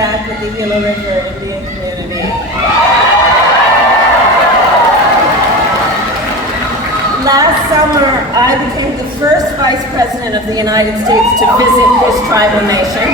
back with the Gila River Indian community. Last summer, I became the first Vice President of the United States to visit this tribal nation.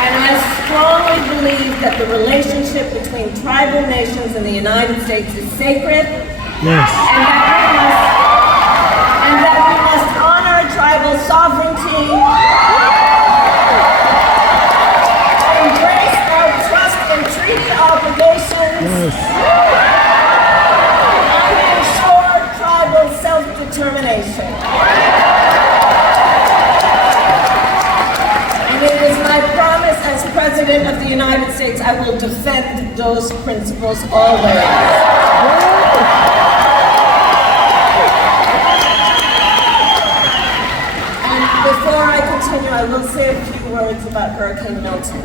And I strongly believe that the relationship between tribal nations and the United States is sacred. Yes. And that we must honor tribal sovereignty, embrace our trust and treaty obligations, and ensure tribal self-determination. And it is my promise as President of the United States, I will defend those principles always. Before I continue, I will say a few words about Hurricane Milton,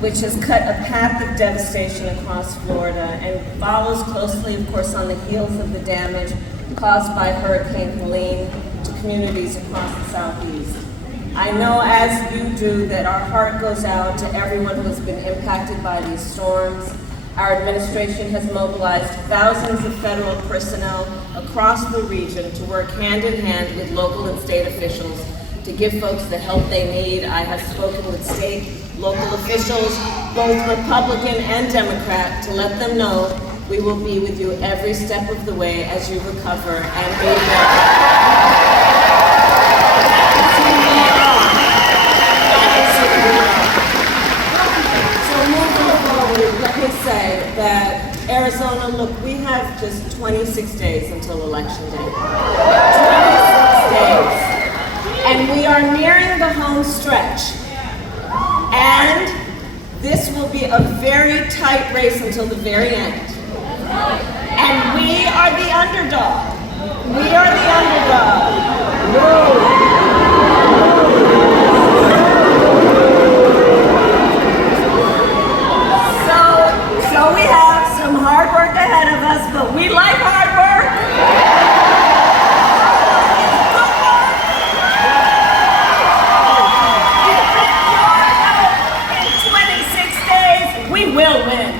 which has cut a path of devastation across Florida and follows closely, of course, on the heels of the damage caused by Hurricane Helene to communities across the Southeast. I know, as you do, that our heart goes out to everyone who has been impacted by these storms. Our administration has mobilized thousands of federal personnel across the region to work hand in hand with local and state officials to give folks the help they need. I have spoken with state, local officials, both Republican and Democrat, to let them know we will be with you every step of the way as you recover and So moving forward, let me say that Arizona, look, we have just 26 days until Election Day. 26 days. And we are nearing the home stretch. And this will be a very tight race until the very end. And we are the underdog. We are the underdog. So we have some hard work ahead of us, but we like hard work. We will win.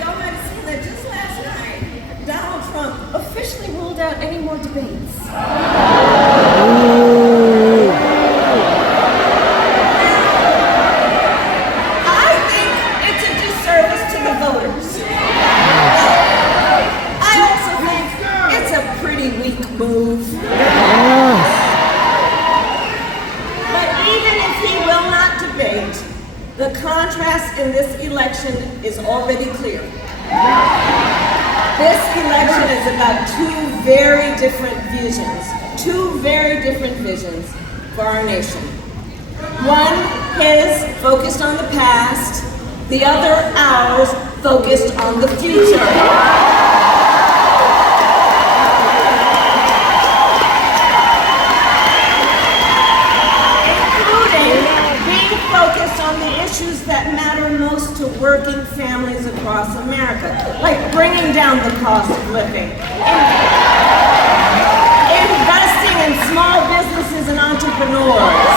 Y'all might have seen that just last night, Donald Trump officially ruled out any more debates. I think it's a disservice to the voters. I also think it's a pretty weak move. But even if he will not debate, the contrast in this election is already clear. This election is about two very different visions for our nation. One, his, focused on the past, the other, ours, focused on the future. Focused on the issues that matter most to working families across America, like bringing down the cost of living, investing in small businesses and entrepreneurs.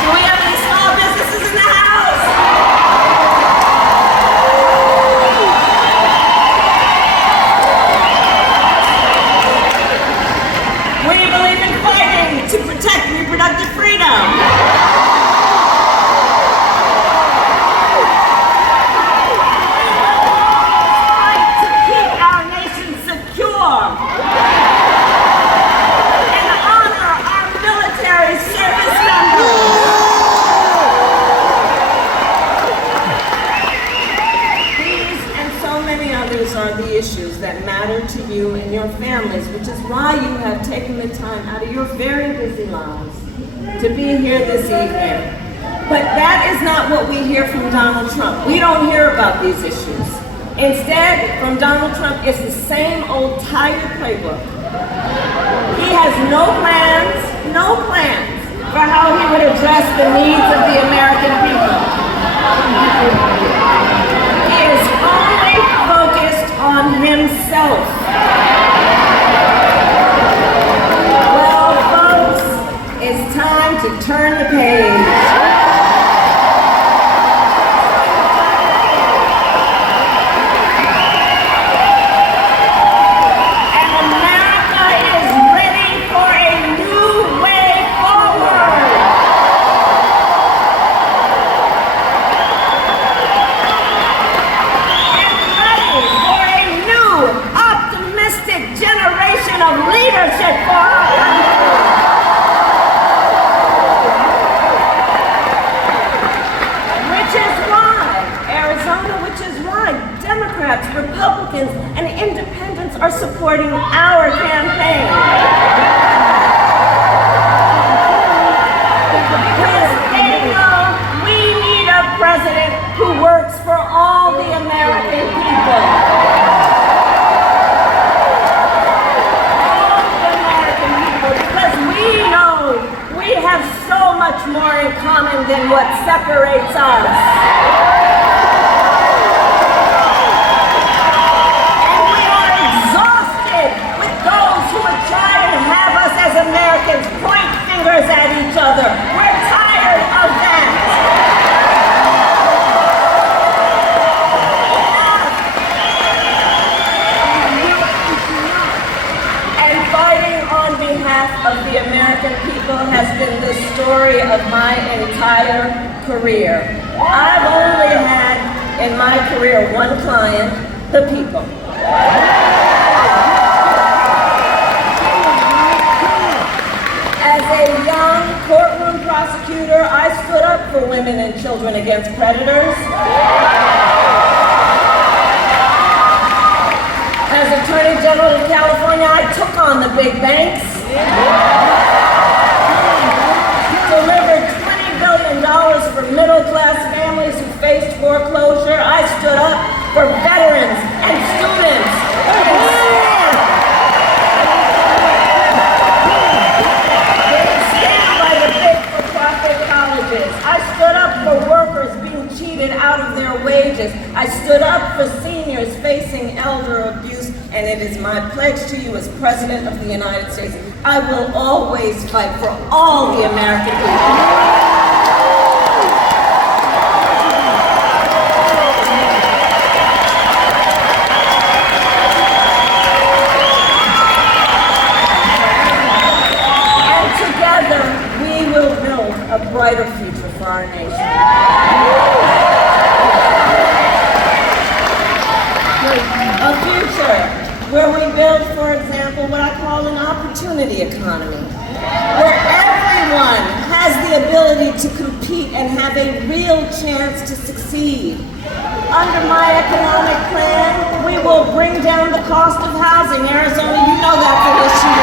Do we have any small businesses in the house? We believe in fighting to protect reproductive freedom. Are the issues that matter to you and your families, which is why you have taken the time out of your very busy lives to be here this evening. But that is not what we hear from Donald Trump. We don't hear about these issues. Instead, from Donald Trump, it's the same old tired playbook. He has no plans for how he would address the needs of the American people. He is only focused on himself. Well, folks, it's time to turn the page. Republicans and independents are supporting our campaign. Because they know we need a president who works for all the American people. All the American people, because we know we have so much more in common than what separates us. Americans point fingers at each other. We're tired of that. And fighting on behalf of the American people has been the story of my entire career. I've only had in my career one client, the people. As a young courtroom prosecutor, I stood up for women and children against predators. As Attorney General of California, I took on the big banks. Delivered $20 billion for middle-class families who faced foreclosure. I stood up for veterans and students. I stood up for workers being cheated out of their wages. I stood up for seniors facing elder abuse, and it is my pledge to you as President of the United States, I will always fight for all the American people. A brighter future for our nation. A future where we build, for example, what I call an opportunity economy, where everyone has the ability to compete and have a real chance to succeed. Under my economic plan, we will bring down the cost of housing. Arizona, you know that's an issue.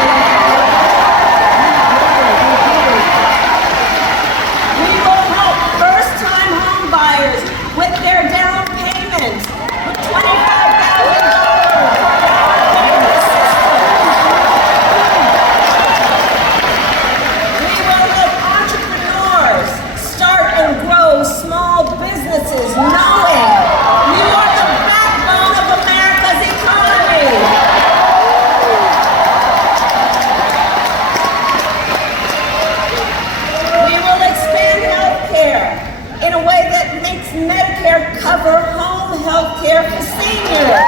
With their down payment, with $25,000. We will let entrepreneurs start and grow small businesses, knowing you are the backbone of America's economy. We will expand health care in a way that makes Medicare cover home health care for seniors.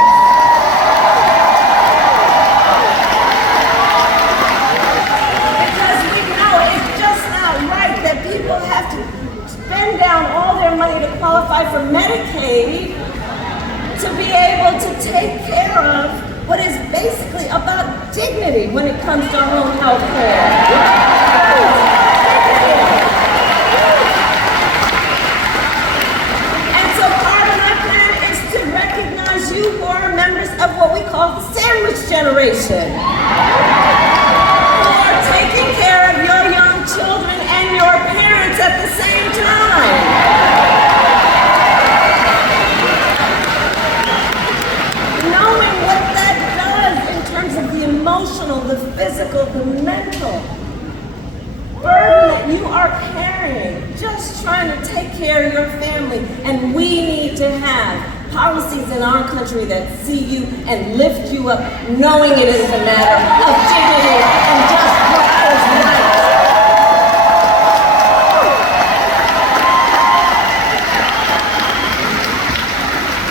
Because we know it's just not right that people have to spend down all their money to qualify for Medicaid to be able to take care of what is basically about dignity when it comes to home health care. You who are members of what we call the sandwich generation, who are taking care of your young children and your parents at the same time. Knowing what that does in terms of the emotional, the physical, the mental that you are carrying, just trying to take care of your family. And we need to have policies in our country that see you and lift you up, knowing it is a matter of dignity and just workers' rights.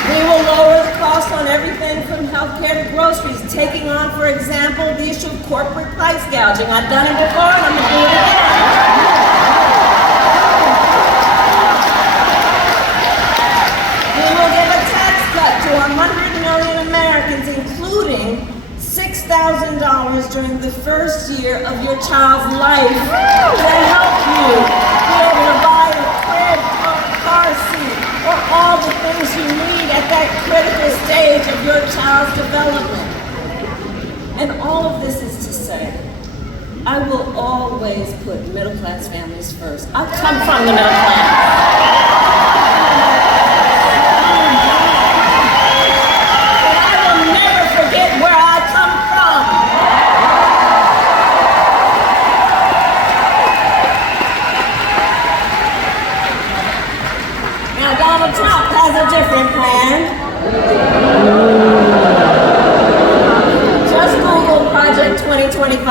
We will lower the cost on everything from healthcare to groceries, taking on, for example, the issue of corporate price gouging. I've done it before and I'm going to do it again. We will give a tax cut to 100 million Americans, including $6,000 during the first year of your child's life to help you be able to buy a crib or a car seat or all the things you need at that critical stage of your child's development. And all of this is to say, I will always put middle-class families first. I come from the middle class. Donald Trump has a different plan. Just Google Project 2025.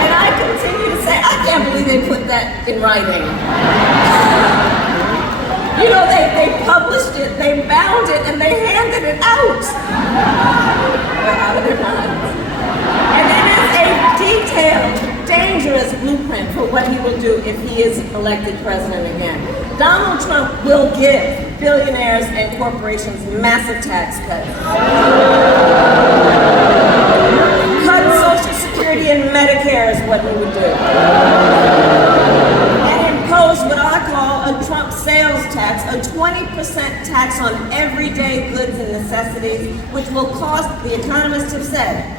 And I continue to say, I can't believe they put that in writing. You know, they published it, they bound it, and they handed it out. We're out of their minds. And it is a detailed, dangerous blueprint for what he will do if he is elected president again. Donald Trump will give billionaires and corporations massive tax cuts. Cut Social Security and Medicare is what he would do. And impose what I call a Trump sales tax, a 20% tax on everyday goods and necessities, which will cost, the economists have said,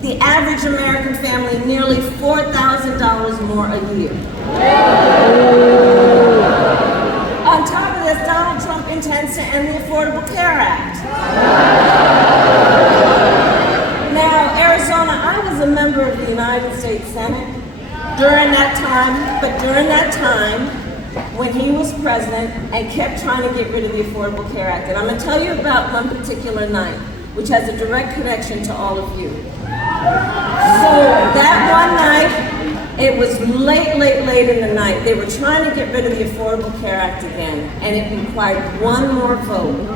the average American family nearly $4,000 more a year. On top of this, Donald Trump intends to end the Affordable Care Act. Now, Arizona, I was a member of the United States Senate during that time, when he was president and kept trying to get rid of the Affordable Care Act. And I'm going to tell you about one particular night, which has a direct connection to all of you. So that one night, it was late in the night. They were trying to get rid of the Affordable Care Act again, and it required one more vote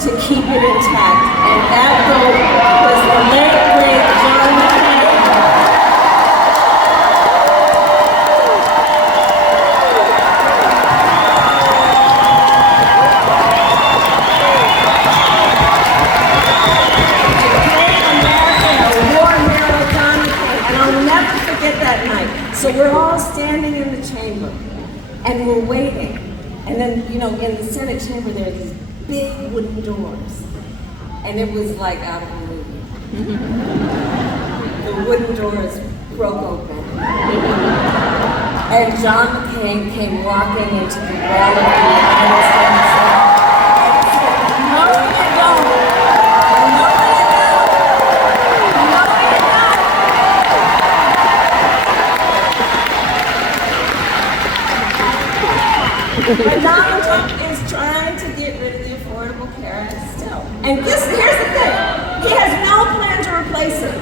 to keep it intact. And that vote was the late, great John McCain. That night. So we're all standing in the chamber and we're waiting. And then, you know, in the Senate chamber there are these big wooden doors. And it was like out of a movie. The wooden doors broke open. And John McCain came walking into the wall of the United States. But Donald Trump is trying to get rid of the Affordable Care Act still. And here's the thing, he has no plan to replace it.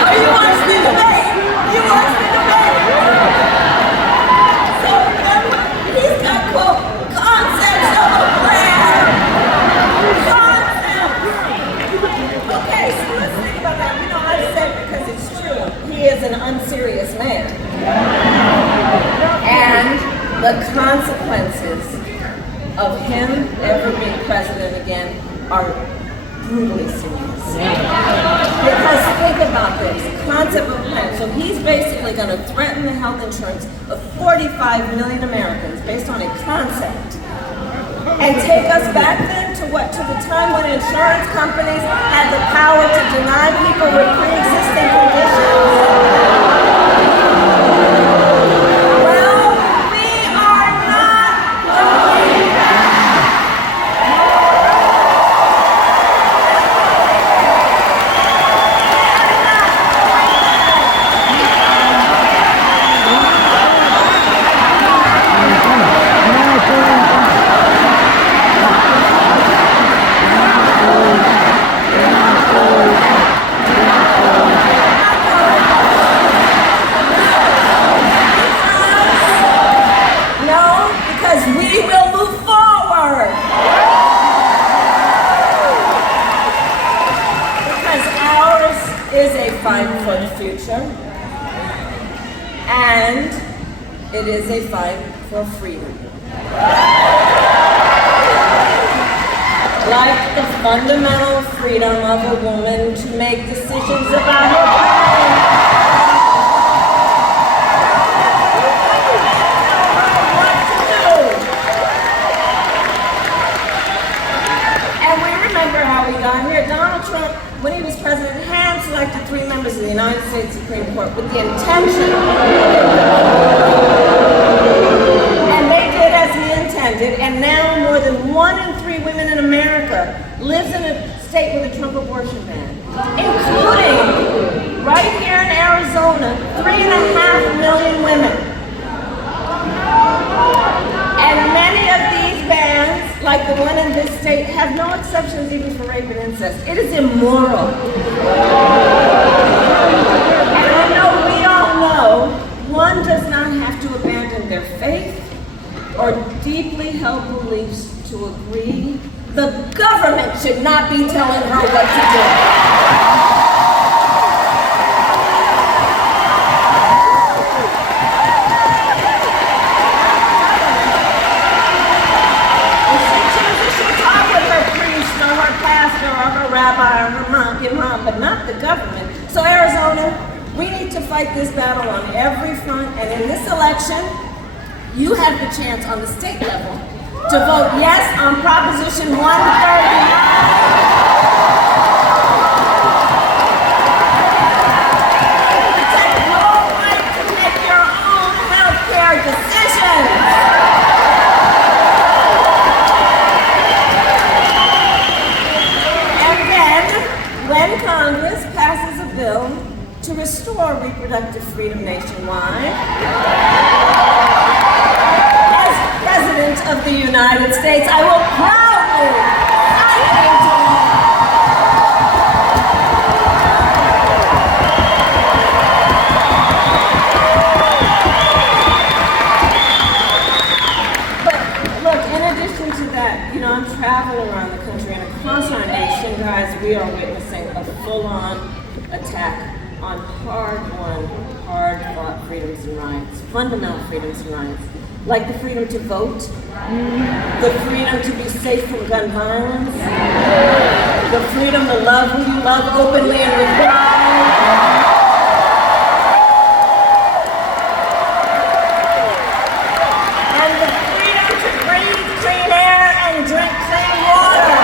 Oh, you watch the debate? You watch the debate? So he's got, quote, concepts of a plan. Concepts. Okay, so let's think about that. You know, I said because it's true, he is an unserious man. And the consequences of him ever being president again are brutally serious. Because think about this, concept of plan. So he's basically going to threaten the health insurance of 45 million Americans based on a concept. And take us back then to the time when insurance companies had the power to deny people with pre-existing conditions. is a fight for the future, and it is a fight for freedom. Like the fundamental freedom of a woman to make decisions about her body. What to do. And we remember how we got here. Donald Trump, when he was president, hand-selected 3 members of the United States Supreme Court with the intention of and they did as he intended, and now more than 1 in 3 women in America lives in a state with a Trump abortion ban, including, right here in Arizona, 3.5 million women. And many of these bans, like the one in this state, have no exceptions even for rape and incest. It is immoral. And I know we all know one does not have to abandon their faith or deeply held beliefs to agree. The government should not be telling her what to do. If she chooses, she'll talk with her priest or her pastor or her rabbi or her imam, but not the government. So Arizona, we need to fight this battle on every front, and in this election, you have the chance on the state level to vote yes on Proposition 139. Protect your right to make your own health care decisions. And then, when Congress passes a bill to restore reproductive freedom nationwide, President of the United States, I will proudly sign into law. But look, in addition to that, I'm traveling around the country and across our nation, guys, we are witnessing a full-on attack on hard-won, hard-fought freedoms and rights, fundamental freedoms and rights. Like the freedom to vote, the freedom to be safe from gun violence, the freedom to love who you love openly and with pride, and the freedom to breathe clean air and drink clean water.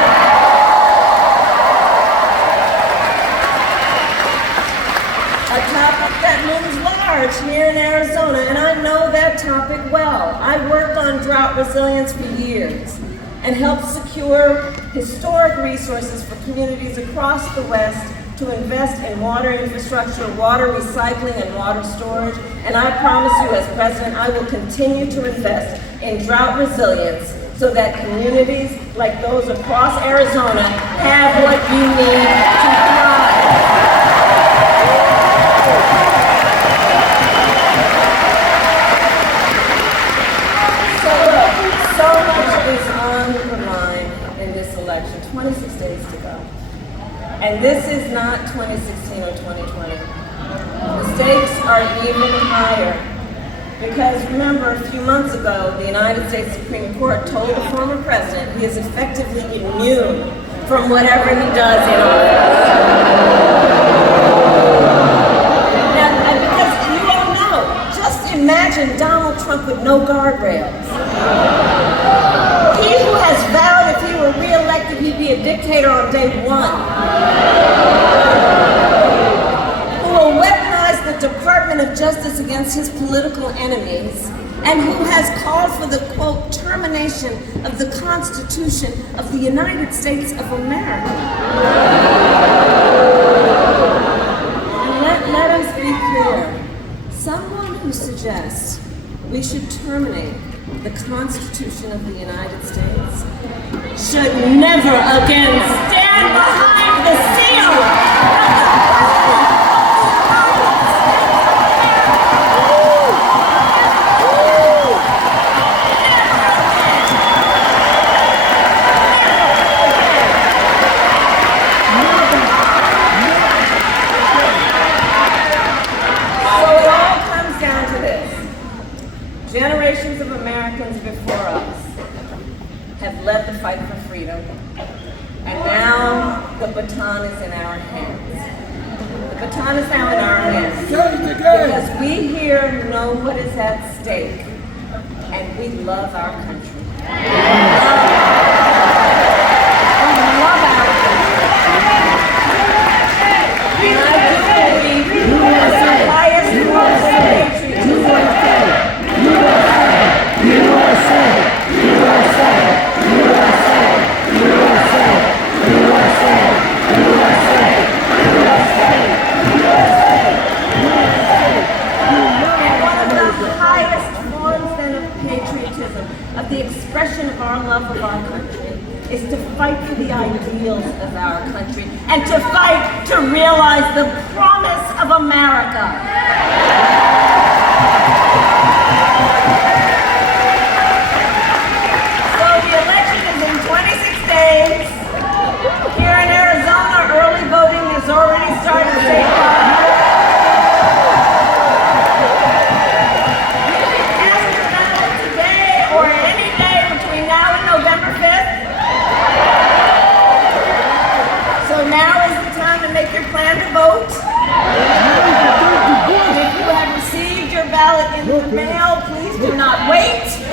A topic that looms large here in Arizona, and I know that topic well. I worked on drought resilience for years and helped secure historic resources for communities across the West to invest in water infrastructure, water recycling, and water storage. And I promise you, as president, I will continue to invest in drought resilience so that communities like those across Arizona have what you need to thrive. So much is on the line in this election, 26 days to go. And this is not 2016 or 2020. The stakes are even higher. Because remember, a few months ago, the United States Supreme Court told the former president he is effectively immune from whatever he does in office. Now, because you all know, just imagine Donald Trump with no guardrails. He who has vowed if he were re-elected, he'd be a dictator on day 1. Who will weaponize the Department of Justice against his political enemies, and who has called for the, quote, termination of the Constitution of the United States of America. And let us be clear. Someone who suggests we should terminate the Constitution of the United States should never again stand behind the seal of the our hands. The baton is now in our hands. Because we here know what is at stake, and we love our country. We love our country. And I do believe that the highest form of of the expression of our love of our country is to fight for the ideals of our country and to fight to realize the promise of America. So the election is in 26 days. Here in Arizona, early voting has already started statewide. Plan to vote. And if you have received your ballot in the mail, please do not wait. Fill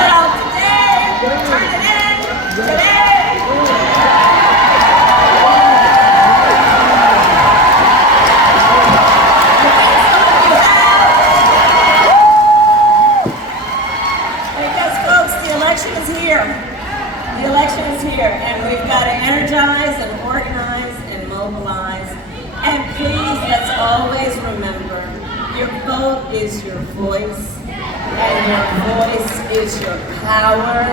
it out today. Turn it in today. Because folks, the election is here. The election is here, and we've got to energize and organize and mobilize. And please, let's always remember, your vote is your voice, and your voice is your power.